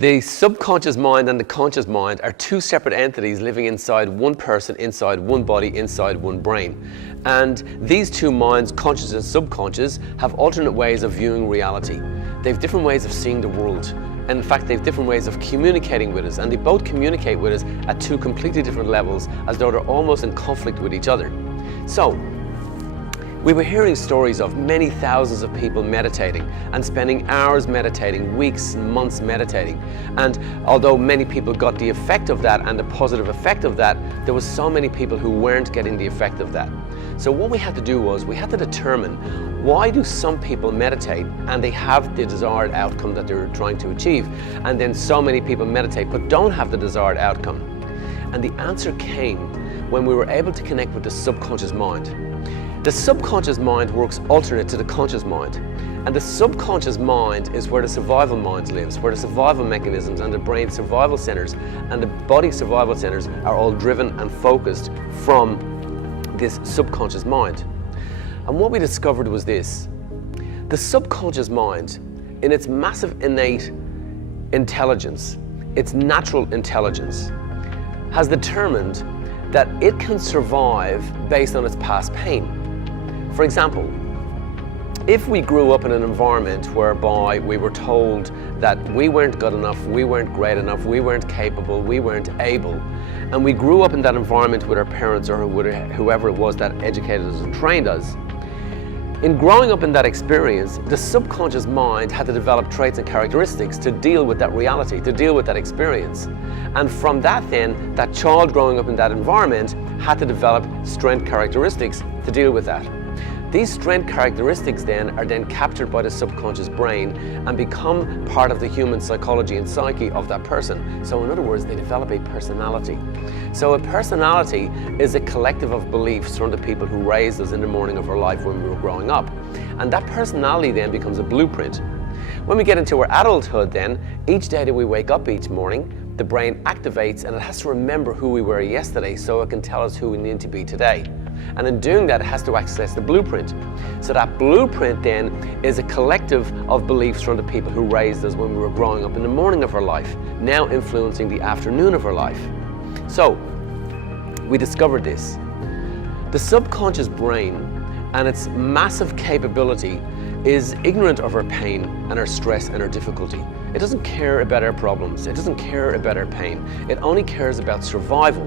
The subconscious mind and the conscious mind are two separate entities living inside one person, inside one body, inside one brain. And these two minds, conscious and subconscious, have alternate ways of viewing reality. They have different ways of seeing the world. And in fact, they have different ways of communicating with us. And they both communicate with us at two completely different levels, as though they're almost in conflict with each other. So, we were hearing stories of many thousands of people meditating and spending hours meditating, weeks and months meditating. And although many people got the effect of that and the positive effect of that, there was so many people who weren't getting the effect of that. So what we had to do was we had to determine, why do some people meditate and they have the desired outcome that they're trying to achieve, and then so many people meditate but don't have the desired outcome? And the answer came when we were able to connect with the subconscious mind. The subconscious mind works alternate to the conscious mind. And the subconscious mind is where the survival mind lives, where the survival mechanisms and the brain survival centers and the body survival centers are all driven and focused from this subconscious mind. And what we discovered was this: the subconscious mind, in its massive innate intelligence, its natural intelligence, has determined that it can survive based on its past pain. For example, if we grew up in an environment whereby we were told that we weren't good enough, we weren't great enough, we weren't capable, we weren't able, and we grew up in that environment with our parents or whoever it was that educated us and trained us, in growing up in that experience, the subconscious mind had to develop traits and characteristics to deal with that reality, to deal with that experience. And from that then, that child growing up in that environment had to develop strength characteristics to deal with that. These strength characteristics then are then captured by the subconscious brain and become part of the human psychology and psyche of that person. So in other words, they develop a personality. So a personality is a collective of beliefs from the people who raised us in the morning of our life when we were growing up. And that personality then becomes a blueprint. When we get into our adulthood then, each day that we wake up each morning, the brain activates and it has to remember who we were yesterday so it can tell us who we need to be today. And in doing that, it has to access the blueprint. So that blueprint then is a collective of beliefs from the people who raised us when we were growing up in the morning of our life, now influencing the afternoon of our life. So, we discovered this. The subconscious brain and its massive capability is ignorant of our pain and our stress and our difficulty. It doesn't care about our problems. It doesn't care about our pain. It only cares about survival.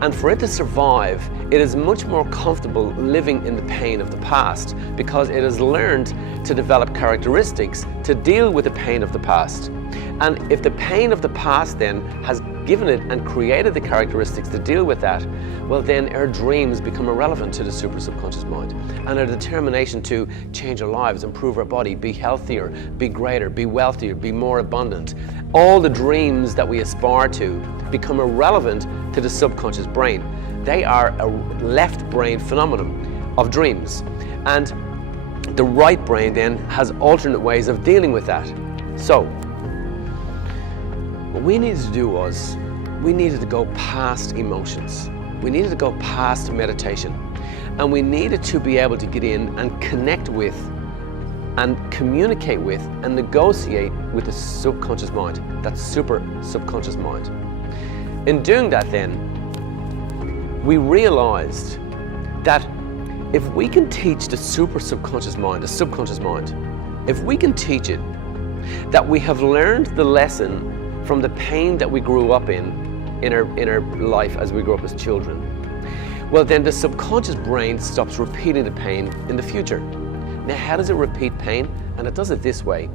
And for it to survive, it is much more comfortable living in the pain of the past because it has learned to develop characteristics to deal with the pain of the past. And if the pain of the past then has given it and created the characteristics to deal with that, well then our dreams become irrelevant to the super subconscious mind. And our determination to change our lives, improve our body, be healthier, be greater, be wealthier, be more abundant, all the dreams that we aspire to become irrelevant to the subconscious brain. They are a left brain phenomenon of dreams. And the right brain then has alternate ways of dealing with that. So, what we needed to do was, we needed to go past emotions. We needed to go past meditation. And we needed to be able to get in and connect with and communicate with and negotiate with the subconscious mind, that super subconscious mind. In doing that then, we realized that if we can teach the super subconscious mind, the subconscious mind, if we can teach it that we have learned the lesson from the pain that we grew up in our life as we grew up as children, well then the subconscious brain stops repeating the pain in the future. Now how does it repeat pain? And it does it this way.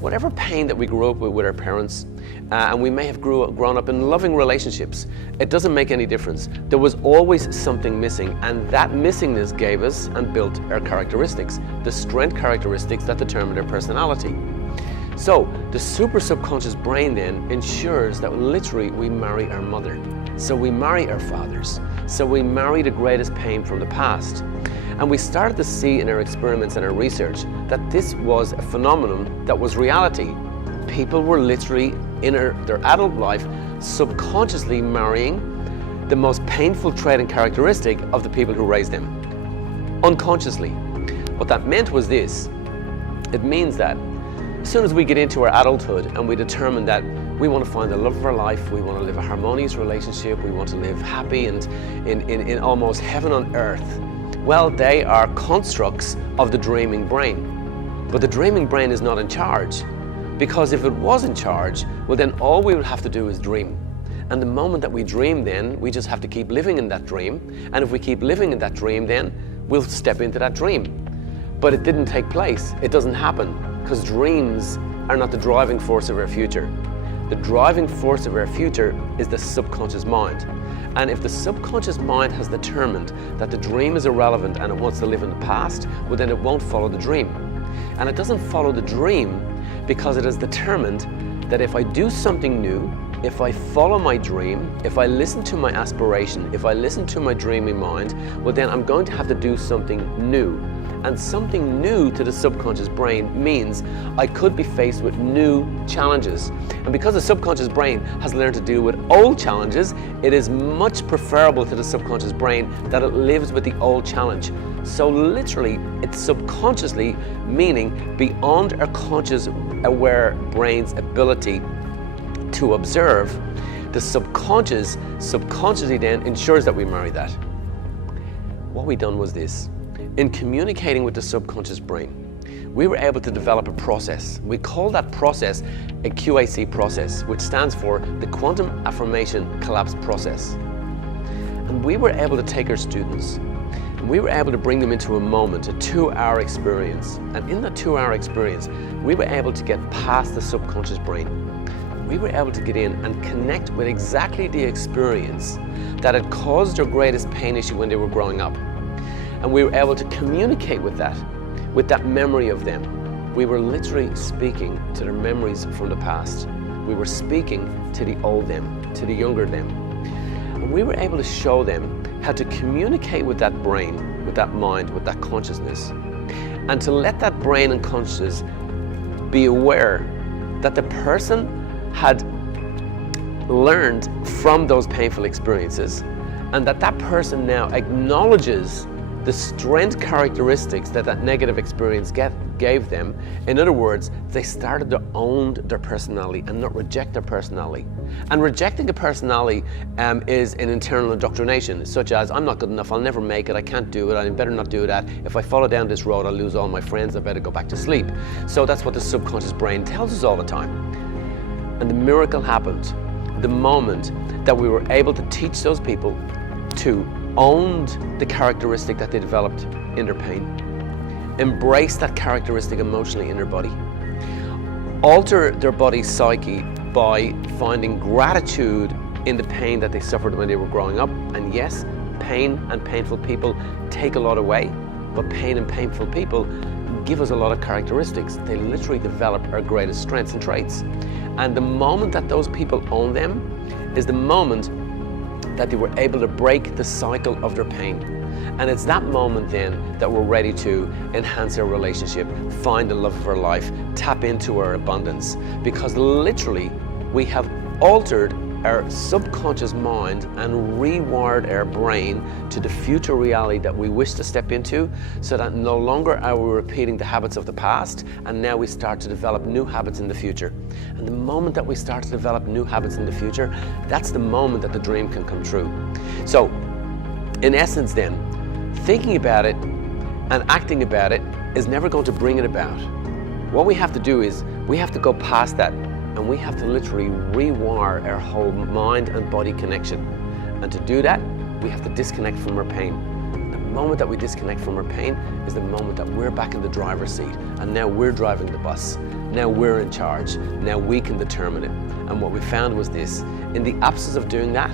Whatever pain that we grew up with our parents, and we may have grown up in loving relationships, it doesn't make any difference. There was always something missing, and that missingness gave us and built our characteristics, the strength characteristics that determined our personality. So the super subconscious brain then ensures that literally we marry our mother. So we marry our fathers. So we marry the greatest pain from the past. And we started to see in our experiments and our research that this was a phenomenon that was reality. People were literally in their adult life subconsciously marrying the most painful trait and characteristic of the people who raised them, unconsciously. What that meant was this. It means that As soon as we get into our adulthood and we determine that we want to find the love of our life, we want to live a harmonious relationship, we want to live happy and in almost heaven on earth, well, they are constructs of the dreaming brain. But the dreaming brain is not in charge, because if it was in charge, well then all we would have to do is dream. And the moment that we dream, then we just have to keep living in that dream. And if we keep living in that dream, then we'll step into that dream. But it didn't take place. It doesn't happen, because dreams are not the driving force of our future. The driving force of our future is the subconscious mind. And if the subconscious mind has determined that the dream is irrelevant and it wants to live in the past, well then it won't follow the dream. And it doesn't follow the dream because it has determined that if I do something new, if I follow my dream, if I listen to my aspiration, if I listen to my dreaming mind, well then I'm going to have to do something new. And something new to the subconscious brain means I could be faced with new challenges. And because the subconscious brain has learned to deal with old challenges, it is much preferable to the subconscious brain that it lives with the old challenge. So literally, it's subconsciously, meaning beyond our conscious aware brain's ability to observe, the subconsciously then ensures that we marry that. What we done was this. In communicating with the subconscious brain, we were able to develop a process. We call that process a QAC process, which stands for the Quantum Affirmation Collapse Process. And we were able to take our students and we were able to bring them into a moment, a 2-hour experience. And in that 2-hour experience, we were able to get past the subconscious brain. We were able to get in and connect with exactly the experience that had caused their greatest pain issue when they were growing up. And we were able to communicate with that memory of them. We were literally speaking to their memories from the past. We were speaking to the old them, to the younger them. And we were able to show them how to communicate with that brain, with that mind, with that consciousness. And to let that brain and consciousness be aware that the person had learned from those painful experiences, and that that person now acknowledges the strength characteristics that that negative experience gave them. In other words, they started to own their personality and not reject their personality. And rejecting a personality is an internal indoctrination, such as, I'm not good enough, I'll never make it, I can't do it, I better not do that. If I follow down this road, I'll lose all my friends, I better go back to sleep. So that's what the subconscious brain tells us all the time. And the miracle happened the moment that we were able to teach those people to own the characteristic that they developed in their pain, embrace that characteristic emotionally in their body, alter their body's psyche by finding gratitude in the pain that they suffered when they were growing up. And yes, pain and painful people take a lot away, but pain and painful people give us a lot of characteristics. They literally develop our greatest strengths and traits. And the moment that those people own them is the moment that they were able to break the cycle of their pain. And it's that moment then that we're ready to enhance our relationship, find the love of our life, tap into our abundance. Because literally, we have altered our subconscious mind and rewired our brain to the future reality that we wish to step into, so that no longer are we repeating the habits of the past, and now we start to develop new habits in the future. And the moment that we start to develop new habits in the future, that's the moment that the dream can come true. So, in essence then, thinking about it and acting about it is never going to bring it about. What we have to do is, we have to go past that, and we have to literally rewire our whole mind and body connection. And to do that, we have to disconnect from our pain. The moment that we disconnect from our pain is the moment that we're back in the driver's seat, and now we're driving the bus. Now we're in charge. Now we can determine it. And what we found was this: in the absence of doing that,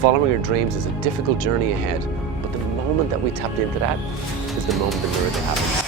following our dreams is a difficult journey ahead. But the moment that we tapped into that is the moment the miracle happens.